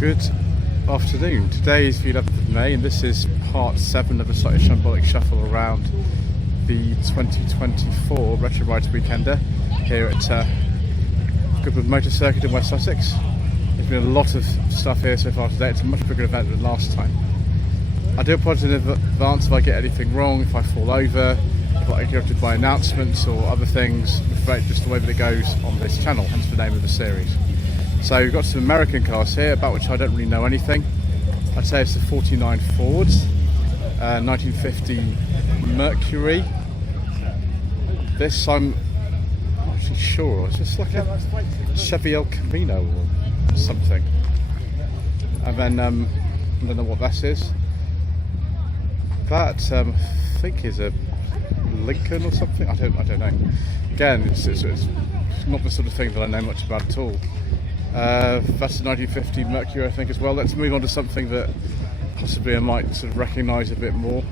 Good afternoon. Today is the 11th of May and this is part 7 of the Slightly Shambolic Shuffle around the 2024 Retro Rides Weekender here at Goodwood Motor Circuit in West Sussex. There's been a lot of stuff here so far today. It's a much bigger event than last time. I do apologise in advance if I get anything wrong, if I fall over, if I interrupted by announcements or other things. I'm afraid just the way that it goes on this channel, hence the name of the series. So we've got some American cars here about which I don't really know anything. I'd say it's the 49 Ford, 1950 Mercury. This I'm not actually sure, it's just like a Chevy El Camino or something. And then I don't know what this is. That I think is a Lincoln or something. I don't know. Again, it's not the sort of thing that I know much about at all. That's a 1950 Mercury, I think, as well. Let's move on to something that possibly I might sort of recognise a bit more.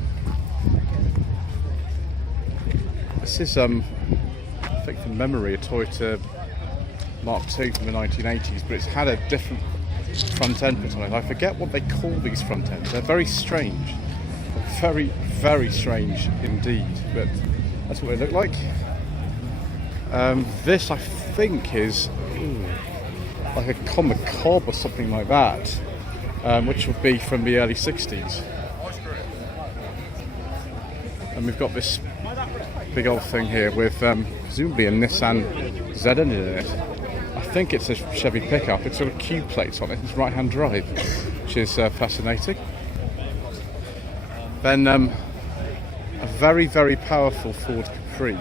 This is, I think from memory, a Toyota Mark II from the 1980s, but it's had a different front end put on it. I forget what they call these front ends. They're very strange. Very, very strange indeed, but that's what they look like. This, I think, is like a Comic Cob or something like that, which would be from the early 60s. And we've got this big old thing here with presumably a Nissan Z engine in it. I think it's a Chevy pickup. It's got a Q plate on it. It's right-hand drive, which is fascinating. Then a very, very powerful Ford Capri.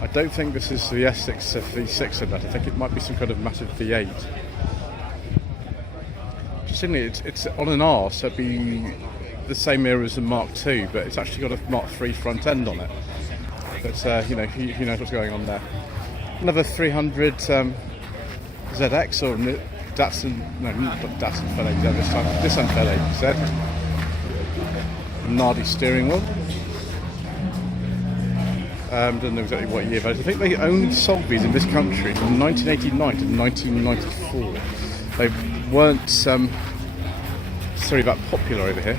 I don't think this is the S6 V6 in that. I think it might be some kind of massive V8. Interestingly, it's on an R, so it'd be the same era as the Mark II, but it's actually got a Mark III front end on it. But you know, who knows what's going on there. Another 300 ZX or Datsun, no, not Datsun Fell Z this time. Nissan Fell Z. Nardi steering wheel. Don't know exactly what year, but I think they only sold these in this country from 1989 to 1994. They weren't necessarily that popular over here.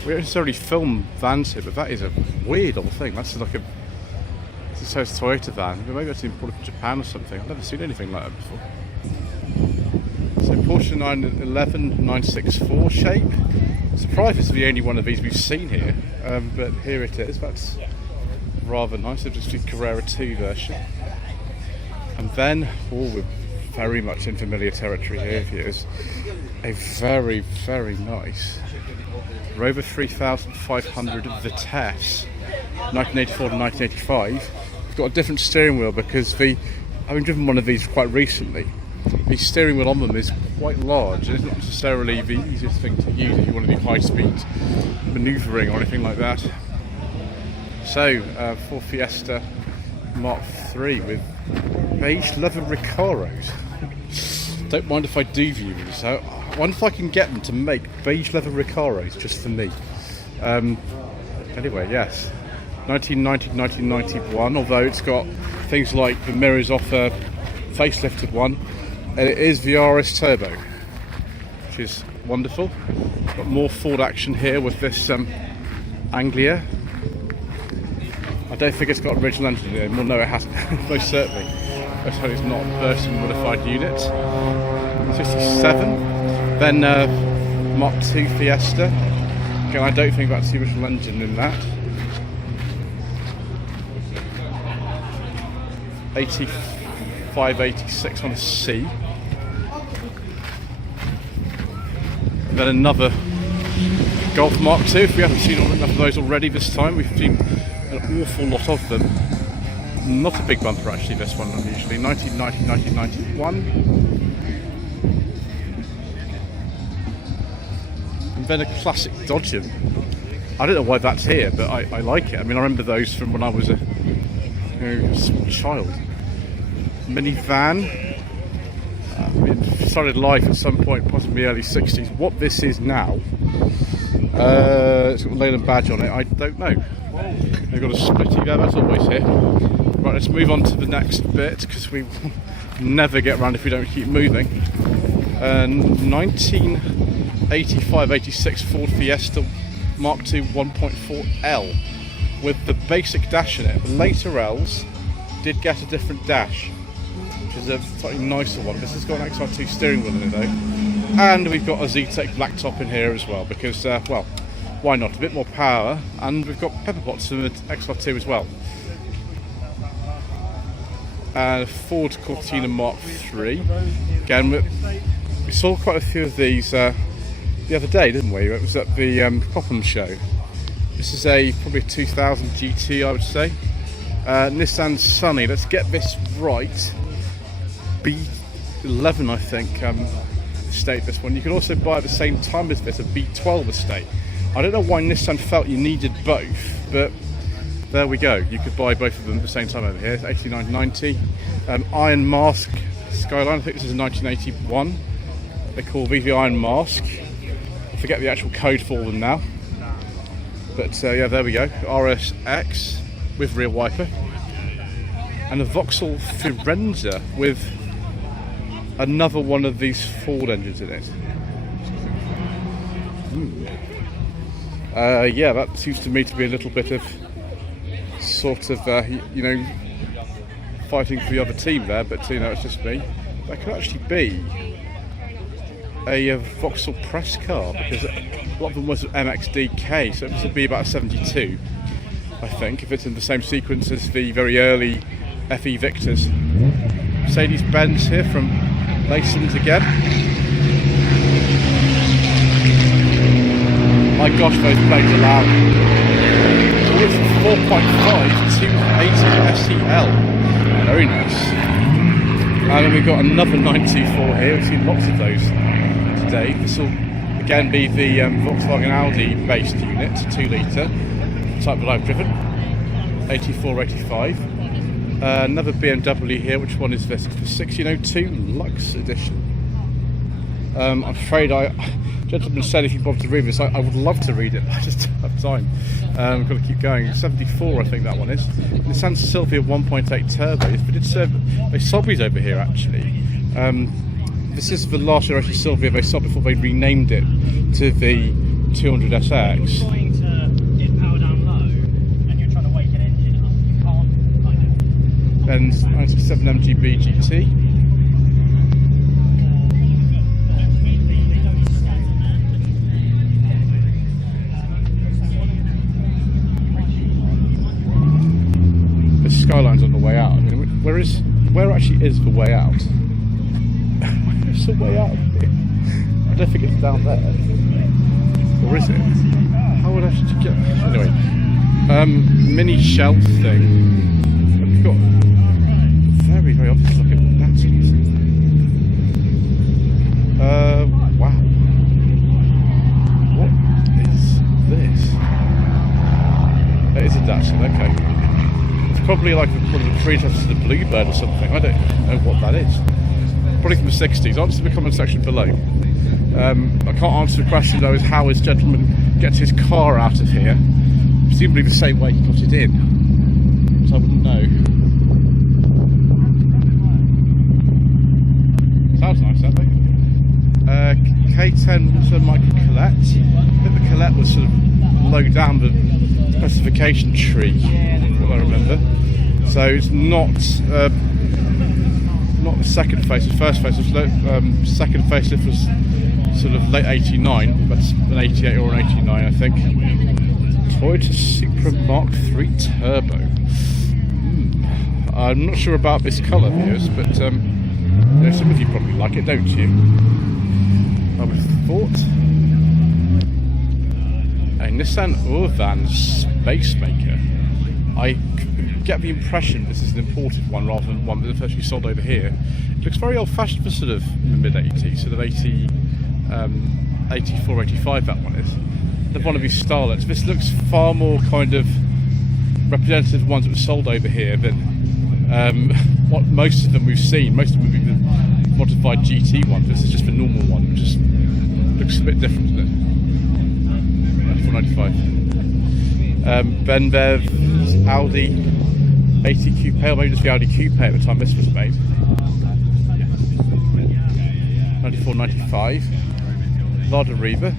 We don't necessarily film vans here, but that is a weird old thing. That's like a Toyota van. Maybe it's imported from Japan or something. I've never seen anything like that before. So Porsche 911 964 shape. I'm surprised it's the only one of these we've seen here, but here it is. That's rather nice. It's just the Carrera 2 version. And then, we're very much in familiar territory here, is a very, very nice Rover 3500 Vitesse, 1984 to 1985. It's got a different steering wheel because having driven one of these quite recently, the steering wheel on them is quite large and it's not necessarily the easiest thing to use if you want to do high-speed manoeuvring or anything like that. So, Ford Fiesta Mark III with beige leather Recaros. Don't mind if I do view these. So I wonder if I can get them to make beige leather Recaros just for me. Anyway, yes. 1990 1991, although it's got things like the mirrors off a facelifted one. And it is the RS Turbo, which is wonderful. Got more Ford action here with this Anglia. I don't think it's got an original engine in it. Well, no, it hasn't, most certainly. Let's hope it's not a version modified unit. 57. Then Mark II Fiesta. Again, I don't think that's the original engine in that. 85, 86 on a C. And then another Golf Mark II. If we haven't seen enough of those already this time, we've seen an awful lot of them. Not a big bumper actually, this one unusually. 1990, 1991. And then a classic Dodge. I don't know why that's here, but I like it. I mean, I remember those from when I was a small child. Minivan. It started life at some point, possibly early 60s. What this is now, it's got a Leyland badge on it, I don't know. They've got a splitty there, that's always here. Right, let's move on to the next bit because we never get round if we don't keep moving. 1985-86 Ford Fiesta Mark II 1.4L with the basic dash in it. The later L's did get a different dash, which is a slightly nicer one. This has got an XR2 steering wheel in it though. And we've got a Z-Tech black top in here as well because, well, why not? A bit more power, and we've got pepper pots in the XR2 as well. And a Ford Cortina Mark III. Again, we saw quite a few of these the other day, didn't we? It was at the Popham show. This is probably a 2000 GT, I would say. Nissan Sunny. Let's get this right. B11, I think. Estate, this one. You can also buy at the same time as this a B12 estate. I don't know why Nissan felt you needed both, but there we go. You could buy both of them at the same time over here. It's 8990. Iron Mask Skyline. I think this is a 1981. They call these the Iron Mask. I forget the actual code for them now. But yeah, there we go. RSX with rear wiper. And a Vauxhall Firenze with another one of these Ford engines in it. Yeah, that seems to me to be a little bit of sort of, you know, fighting for the other team there, but you know, it's just me. That could actually be a Vauxhall press car because a lot of them was MXDK, so it must be about a 72, I think, if it's in the same sequence as the very early FE Victors. Mercedes-Benz here from Masons again. My gosh, those blades are loud. It's 4.5 280 SEL. Very nice. And then we've got another 924 here. We've seen lots of those today. This will again be the Volkswagen Audi based unit, 2 litre, type that I've driven. 8485. Another BMW here. Which one is this? It's the 1602 Lux edition. I'm afraid gentleman said if you bother to read this, I would love to read it, but I just don't have time. I've got to keep going. 74, I think that one is. Nissan Silvia 1.8 Turbo. We did serve they sold these over here actually. This is the last generation Silvia they sold before they renamed it to the 200SX. And 97 MGB GT. The Skyline's on the way out. I mean, where actually is the way out? Where's the way out here? I don't think it's down there. Or is it? How would I actually get? Anyway, mini shelf thing. We've got very, very obvious looking Datsuns. Wow. What is this? It is a Datsun, okay. It's probably like one of the predecessors to the Bluebird or something. I don't know what that is. Probably from the 60s. Answer the comment section below. I can't answer the question though, is how his gentleman gets his car out of here. Presumably the same way he got it in. So I wouldn't know. Sounds nice, don't they? K10 also Michael Collette. I think the Collette was sort of low down the specification tree, what I remember. So it's not the second face, the first face was second facelift was sort of late 89, but an 88 or an 89 I think. Toyota Supra Mark III Turbo. I'm not sure about this colour, viewers, but you know, some of you probably like it, don't you? I would have thought. A Nissan Urvan Space Maker. I get the impression this is an imported one rather than one that's actually sold over here. It looks very old-fashioned for sort of mid-80s, sort of 80, 84, 85 that one is. They're one of these starlets. This looks far more kind of representative of ones that were sold over here than what most of them we've seen. Most of them have been the modified GT ones. This is just the normal one, which just looks a bit different, doesn't it? 9495. Ben Bev, Audi 80 Coupe, or maybe just the Audi Coupe at the time this was made. 94, 95. Larder Reaver.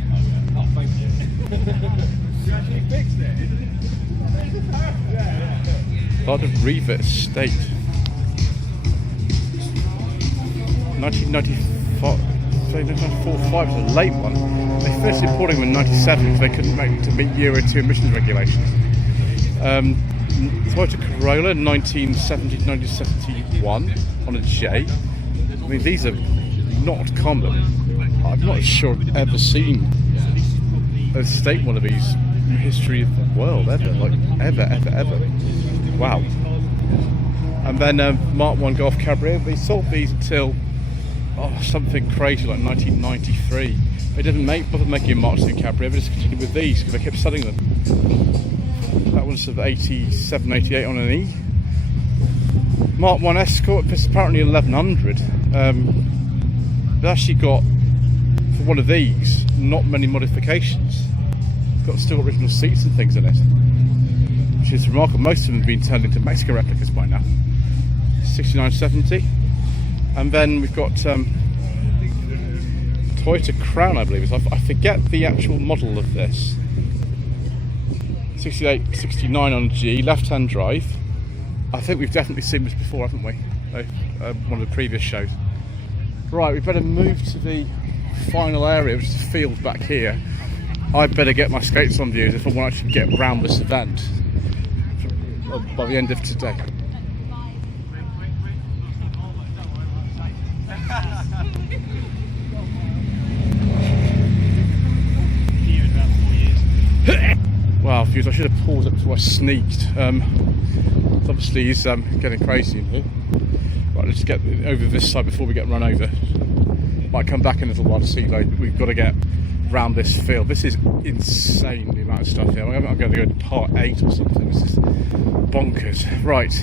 Larder Reaver Estate. 1994, 5 is a late one. They finished importing them in 97 because they couldn't make them to meet Euro 2 emissions regulations. Toyota Corolla 1970 to 1971 on a J. I mean, these are not common. I'm not sure I've ever seen a estate one of these in the history of the world ever. Like, ever. Wow. And then Mark 1 Golf Cabriolet. They sold these until something crazy like 1993. They didn't bother making a Mark 2 Cabriolet. They just continued with these because they kept selling them. That one's of 87, 88 on an E. Mark 1 Escort. This is apparently 1100. They actually got, for one of these, not many modifications. It's got still original seats and things in it, which is remarkable. Most of them have been turned into Mexico replicas by now. 6970. And then we've got Toyota Crown, I believe. I forget the actual model of this. 68, 69 on G, left-hand drive. I think we've definitely seen this before, haven't we? One of the previous shows. Right, we better move to the final area, which is the field back here. I'd better get my skates on views if I want to actually get around this event by the end of today. Wow, views, I should have paused it before I sneaked. Obviously he's getting crazy in here. Right, let's get over this side before we get run over. Might come back in a little while to see, like, we've got to get round this field. This is insane, the amount of stuff here. I'm going to go to part 8 or something. This is bonkers. Right,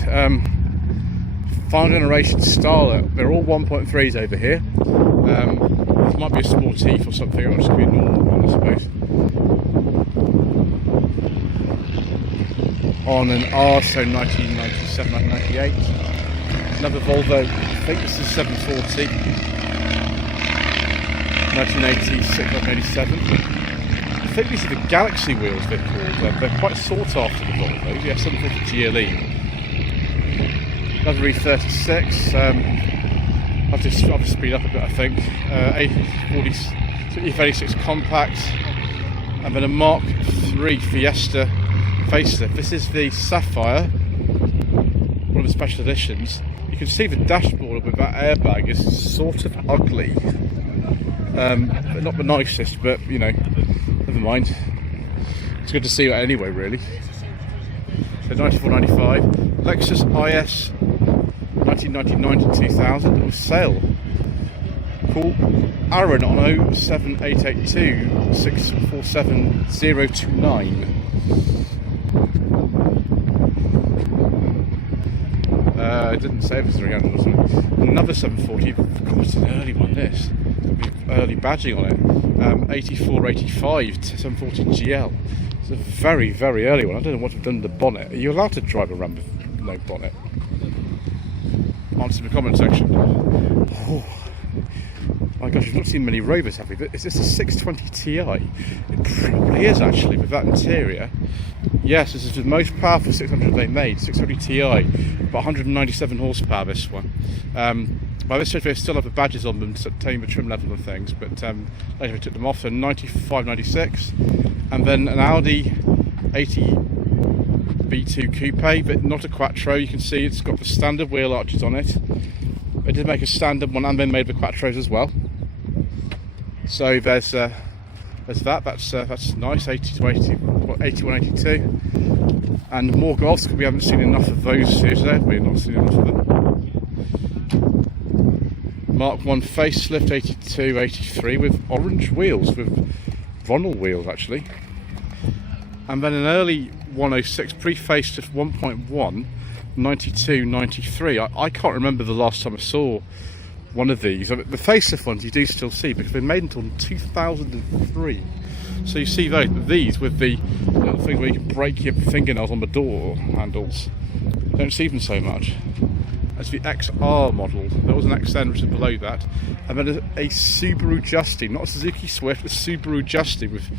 final generation Starlet. They're all 1.3s over here. This might be a Sportif or something, or it's going to be a normal one, I suppose. On an R, so 1997, 1998. Another Volvo, I think this is 740. 1986, 1987. I think these are the Galaxy wheels they're called. They're quite sought after, the Volvos. Yeah, 740 GLE. Another E36. I'll just speed up a bit, I think. E36 Compact. And then a Mark III Fiesta facelift. This is the Sapphire, one of the special editions. You can see the dashboard with that airbag is sort of ugly. Not the nicest, but you know, never mind. It's good to see that anyway, really. So 94, 95. Lexus IS 1999 to 2000 on sale. Call Aaron on 07882 647 029. I didn't say this again. Another 740. God, it's an early one. This early badging on it. 84, 85 740 GL. It's a very, very early one. I don't know what they've done to the bonnet. Are you allowed to drive around with no bonnet? Answer in the comment section. Oh. My gosh, we've not seen many Rovers, have we? Is this a 620 Ti? It probably is, actually, with that interior. Yes, this is the most powerful 600 they made, 620 Ti, about 197 horsepower, this one. By this stage, they still have the badges on them to tell you the trim level and things, but later we took them off, so 95, 96. And then an Audi 80 B2 Coupe, but not a Quattro. You can see it's got the standard wheel arches on it. They did make a standard one and then made the Quattros as well. So there's that. That's nice. 80 to 80, 81, 82, and more Golfs because we haven't seen enough of those here today. We've not seen enough of them. Mark 1 facelift 82, 83 with orange wheels, with Ronald wheels actually, and then an early 106 pre-facelift 1.1. 92, 93. I can't remember the last time I saw one of these. I mean, the facelift ones you do still see because they're made until 2003. So you see these with the little thing where you can break your fingernails on the door handles. You don't see them so much. That's the XR model. There was an XN which is below that, and then a Subaru Justin, not a Suzuki Swift, a Subaru Justin with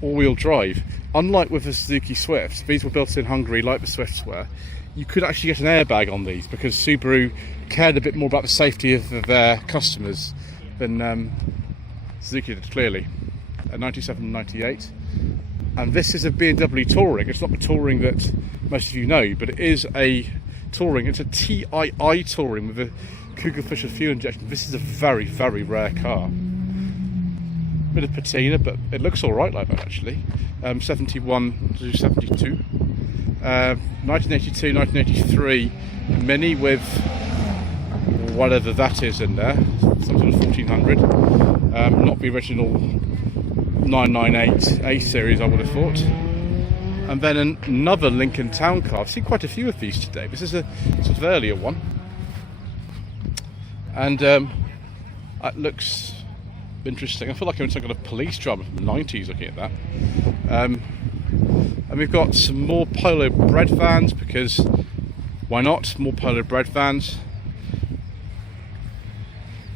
all-wheel drive. Unlike with the Suzuki Swift, these were built in Hungary like the Swifts were. You could actually get an airbag on these because Subaru cared a bit more about the safety of their customers than Suzuki did, clearly. 97 and 98. And this is a BMW Touring. It's not the Touring that most of you know, but it is a Touring. It's a TII Touring with a Kugelfischer fuel injection. This is a very, very rare car. Bit of patina, but it looks alright like that actually. 71 to 72. 1982, 1983 Mini with whatever that is in there. Some sort of 1400. Not the original 998 A series, I would have thought. And then another Lincoln Town Car. I've seen quite a few of these today. This is a sort of earlier one. And that looks interesting. I feel like I'm in some kind of police drama from the 90s looking at that. And we've got some more Polo bread vans, because why not? More Polo bread vans.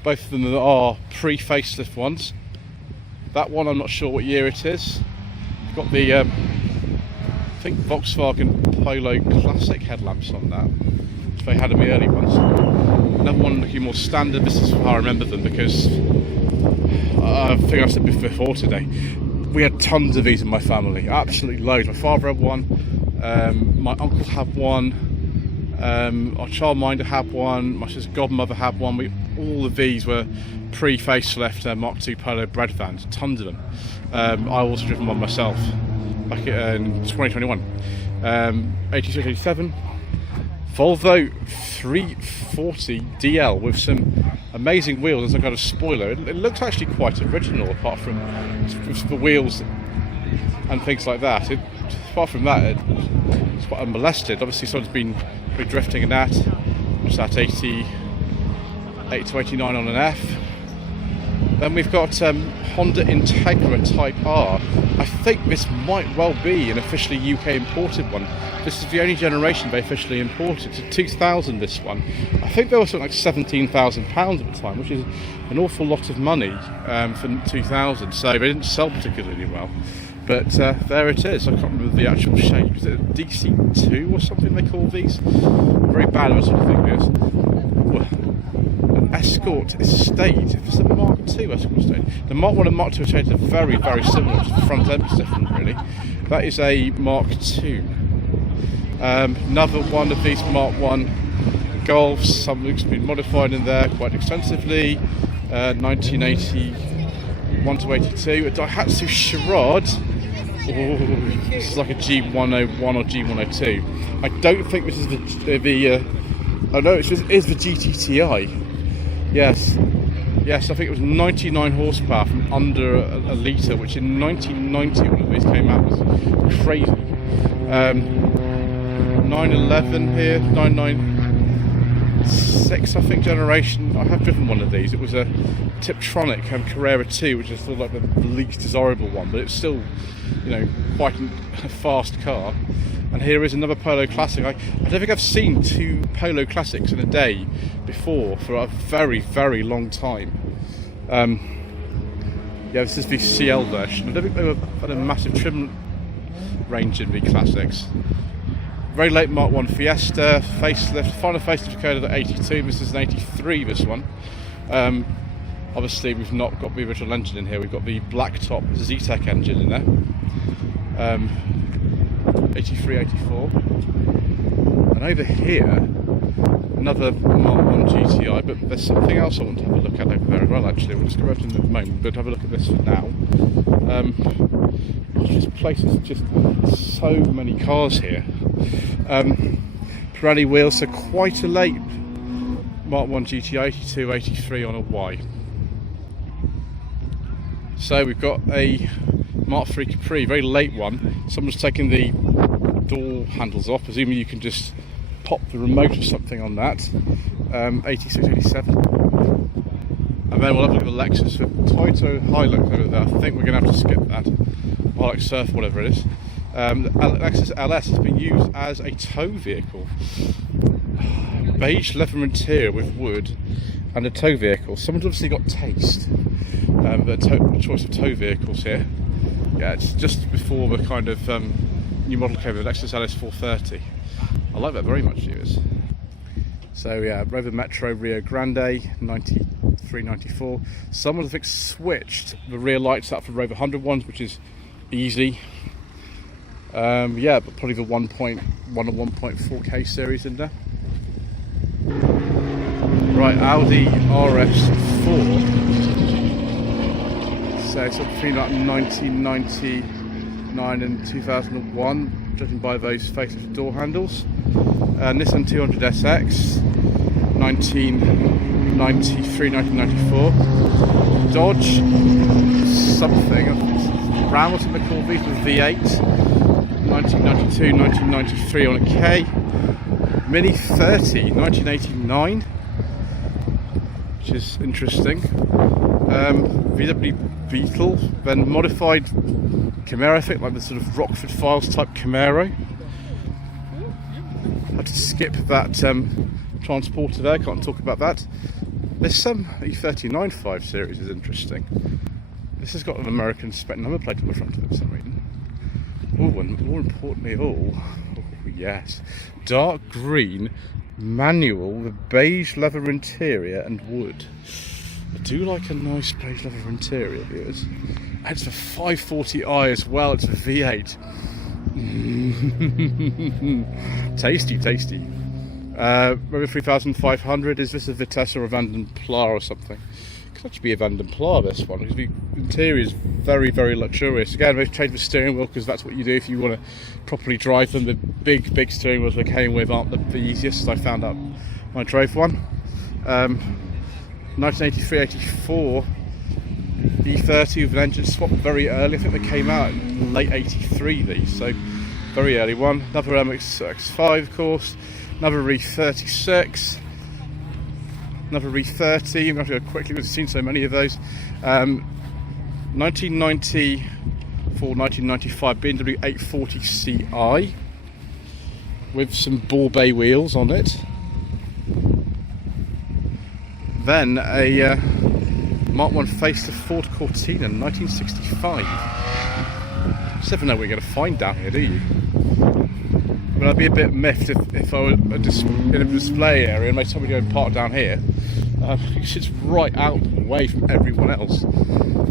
Both of them are pre-facelift ones. That one I'm not sure what year it is. We've got the I think Volkswagen Polo Classic headlamps on that, if they had in the early ones. Another one looking more standard. This is how I remember them, because I think I've said before today, we had tons of these in my family, absolutely loads. My father had one, my uncle had one, our childminder had one, my sister's godmother had one. All of these were pre-facelift Mark II Polo bread vans, tons of them. I also driven one myself back in 2021. 86, 87. Volvo 340 DL with some amazing wheels and some kind of spoiler. It looks actually quite original, apart from the wheels and things like that. Apart from that, it's quite unmolested. Obviously someone's been drifting in that. Just at 80 to 89 on an F. Then we've got Honda Integra Type R. I think this might well be an officially UK imported one. This is the only generation they officially imported. It's a 2000, this one. I think there was something like £17,000 at the time, which is an awful lot of money for 2000. So they didn't sell particularly well. But there it is. I can't remember the actual shape. Is it a DC2 or something they call these? Very bad, I sort of think this. Escort Estate. If it's a Mark II Escort Estate. The Mark 1 and Mark II Estate are very, very similar. The front end is different, really. That is a Mark II. Another one of these Mark 1 Golfs. Something's been modified in there quite extensively. 1981 to 82. A Daihatsu Charade. Oh, this is like a G101 or G102. I don't think this is the oh no, it is the GTTI. Yes, I think it was 99 horsepower from under a litre, which in 1990 one of these came out was crazy. 911 here, 996 I think generation. I have driven one of these. It was a Tiptronic Carrera 2, which is sort of like the least desirable one, but it's still, you know, quite a fast car. And here is another Polo Classic. I don't think I've seen two Polo Classics in a day before for a very, very long time. Yeah, this is the CL version. I don't think they had a massive trim range in the Classics. Very late Mark 1 Fiesta, facelift, final facelift occurred at 82. This is an 83, this one. Obviously we've not got the original engine in here, we've got the blacktop Z-Tech engine in there. 83, 84. And over here, another Mark 1 GTI, but there's something else I want to have a look at over there as well actually. We'll just go over to them at the moment, but have a look at this for now. This place is just so many cars here. Pirelli wheels, so quite a late Mark 1 GTI, 82, 83 on a Y. So we've got a Mark 3 Capri, very late one. Someone's taken the door handles off, presumably you can just pop the remote or something on that. 86, 87. And then we'll have a look at the Lexus for Toyota Hilux over there. I think we're going to have to skip that. Hilux Surf, whatever it is. The Lexus LS has been used as a tow vehicle. beige leather interior with wood and a tow vehicle. Someone's obviously got taste. The choice of tow vehicles here. Yeah, it's just before the kind of new model came with the Lexus LS 430. I like that very much, viewers. So yeah, Rover Metro Rio Grande 93-94. Someone I think switched the rear lights up for Rover 100 ones, which is easy. Yeah, but probably the 1.1 or 1.4K series in there. Right, Audi RS4. So it's between like 1999 and 2001, judging by those facelift door handles. Nissan 200SX, 1993-1994. Dodge something, Ram or something called these with V8, 1992-1993 on a K. Mini 30, 1989, which is interesting. VW Beetle, then modified Camaro, I think, like the sort of Rockford Files type Camaro. Had to skip that transporter there, can't talk about that. This E39 5 Series is interesting. This has got an American spec number plate on the front of it for some reason. Oh, and more importantly of all, yes, dark green manual with beige leather interior and wood. I do like a nice beige leather interior, viewers. And it's a 540i as well, it's a V8. Tasty, tasty. Rover 3500, is this a Vitesse or a Vanden Plas or something? Could actually be a Vanden Plas, this one, because the interior is very, very luxurious. Again, they've changed the steering wheel because that's what you do if you want to properly drive them. The big steering wheels they came with aren't the easiest, as I found out when I drove one. 1983-84 E30 with an engine swap very early. I think they came out in late 83, these, so very early one. Another MX5, of course. Another E36. Another E30. I'm going to go quickly, we've seen so many of those. 1994-1995 BMW 840Ci with some ball bay wheels on it. Then a Mark 1 facelift Ford Cortina 1965. Just never know what you're going to find down here, do you? But I'd be a bit miffed if I were in a display area and they told me to go and park down here. It's right out away from everyone else.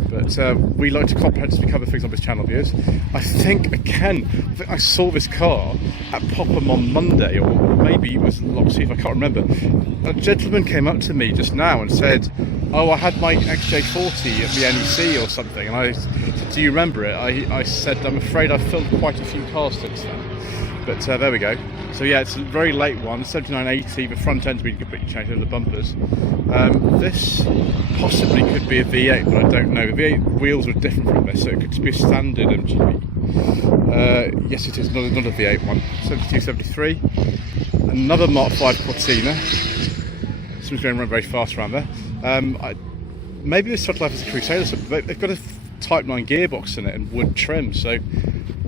But we like to comprehensively cover things on this channel, viewers. I think I saw this car at Popham on Monday, or maybe it was Lockheed, I can't remember. A gentleman came up to me just now and said, oh, I had my XJ40 at the NEC or something, and I said, do you remember it? I said, I'm afraid I've filmed quite a few cars since then. But there we go. So yeah, it's a very late one, 7980. The front end's been completely changed over the bumpers. This possibly could be a V8, but I don't know. The V8 wheels are different from this, so it could just be a standard MGB. Yes, it is not a V8 one. 7273. Another Mark 5 Cortina. Someone's going to run very fast around there. Maybe this Total Life is a Crusader, so they've got a Type 9 gearbox in it and wood trim, so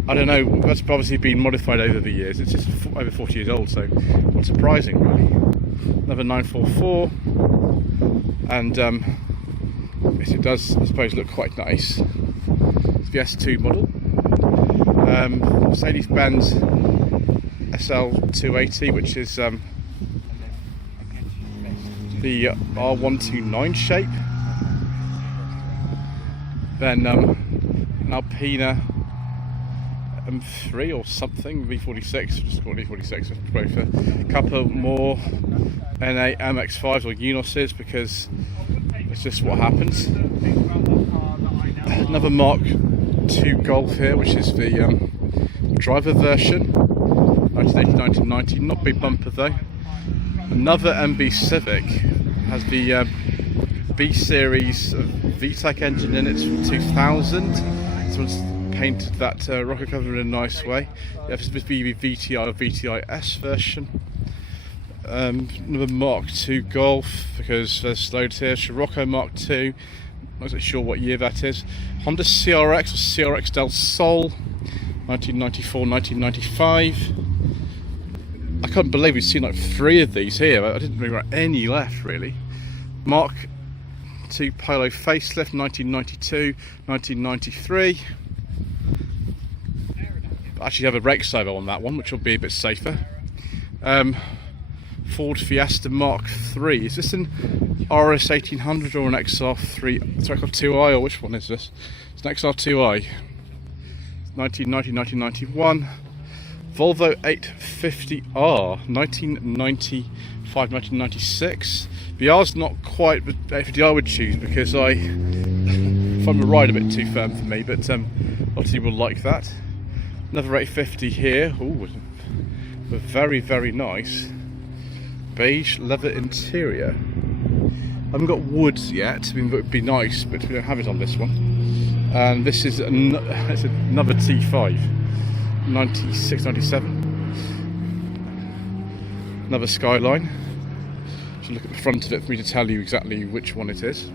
I don't know, that's obviously been modified over the years. It's just over 40 years old, so not surprising really. Another 944, and yes, it does, I suppose, look quite nice. It's the S2 model. Mercedes-Benz SL280, which is the R129 shape. Then an Alpina M3 or something, V46, just call it V46, both a couple more NA MX5s or Unosis, because it's just what happens. Another Mark II Golf here, which is the driver version, 1980-1990, not big bumper though. Another MB Civic, has the B series VTEC engine in it from 2000. This one's painted that rocker cover in a nice way. Yeah, this is the VTI or VTI-S version. Another Mark II Golf, because there's loads here. Scirocco Mark II, not sure what year that is. Honda CRX or CRX Del Sol, 1994-1995. I can't believe we've seen like 3 of these here. I didn't really write any left really. Mark II Polo facelift, 1992, 1993. Actually have a brake servo on that one, which will be a bit safer. Ford Fiesta Mark III. Is this an RS 1800 or an XR3? Sorry, XR2i, or which one is this? It's an XR2i. 1990, 1991. Volvo 850R, 1995, 1996. The R's not quite the 850R I would choose because I find the ride a bit too firm for me, but obviously will like that. Another 850 here. Ooh, a very, very nice beige leather interior. I haven't got woods yet. I mean, it would be nice, but we don't have it on this one. And this is it's another T5, 96, 97. Another Skyline. Just look at the front of it for me to tell you exactly which one it is.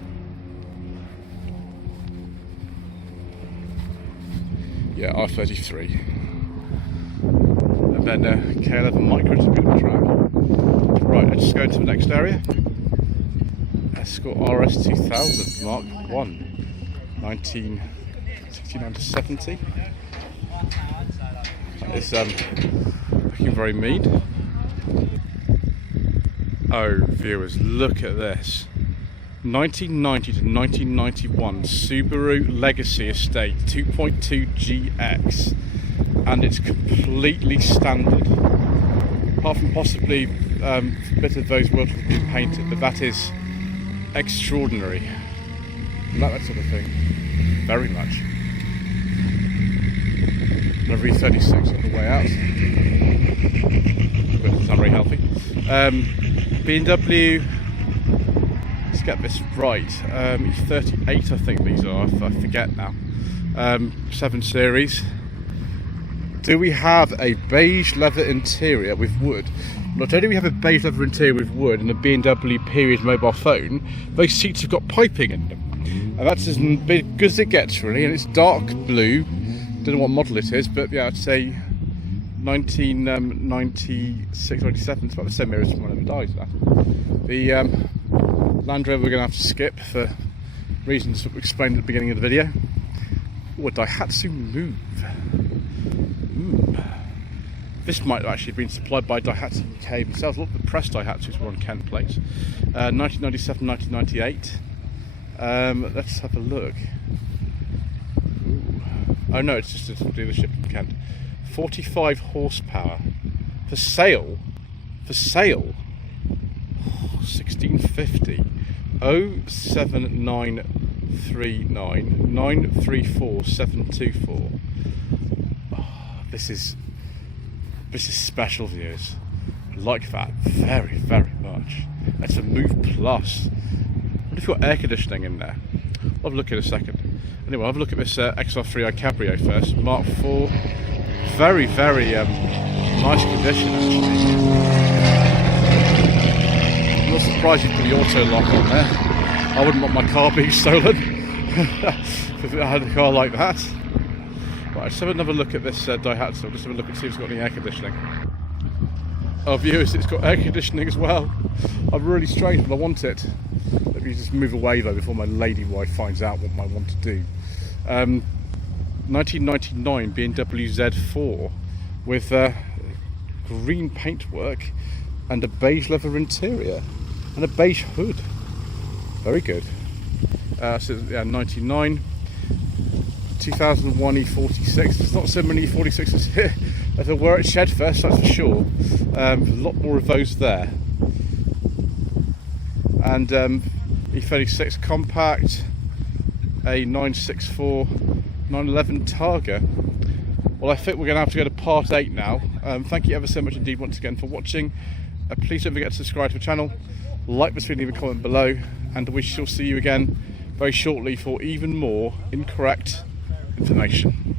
Yeah, R33. And then K11 Micro to be on the track. Right, let's go to the next area. Escort RS 2000 Mark 1, 1969 to 70. That is looking very mean. Oh, viewers, look at this. 1990 to 1991 Subaru Legacy Estate 2.2 GX, and it's completely standard, apart from possibly a bit of those wheels have been painted, but that is extraordinary. I like that sort of thing very much. Another E36 on the way out, but it's not very healthy. BMW, let's get this right, E38 I think these are, I forget now. 7 Series. Do we have a beige leather interior with wood? Not only do we have a beige leather interior with wood and a BMW period mobile phone, those seats have got piping in them. And that's as big as it gets really, and it's dark blue. Don't know what model it is, but yeah, I'd say 1996, 97, it's about the same era as one of the dies now. The Land Rover we're going to have to skip for reasons that we explained at the beginning of the video. Oh, a Daihatsu Move. Ooh. This might have actually been supplied by Daihatsu UK themselves. A lot of the press Daihatsus were on Kent plates. 1997, 1998. Let's have a look. Ooh. Oh no, it's just a dealership in Kent. 45 horsepower. For sale? For sale? 1650. 07939 934 724. This is special, viewers. I like that very, very much. That's a Move Plus. What if you've got air conditioning in there? I'll have a look in a second. Anyway, I'll have a look at this XR3i Cabrio first. Mark IV. Very, very nice condition actually. I'm not surprised you put the auto lock on there. I wouldn't want my car being stolen if I had a car like that. Right, let's have another look at this Daihatsu. I'll just have a look and see if it's got any air conditioning. Oh, viewers, it's got air conditioning as well. I'm really strange, but I want it. Let me just move away though before my lady wife finds out what I want to do. 1999 BMW Z4 with green paintwork and a beige leather interior and a beige hood. Very good. So yeah, 99. 2001 E46. There's not so many E46s here as there were at Shedfest, that's for sure. A lot more of those there. And E36 Compact, a 964 911 Targa. Well, I think we're going to have to go to part 8 now. Thank you ever so much indeed once again for watching. Please don't forget to subscribe to the channel, like this video, leave a comment below, and we shall see you again very shortly for even more incorrect information.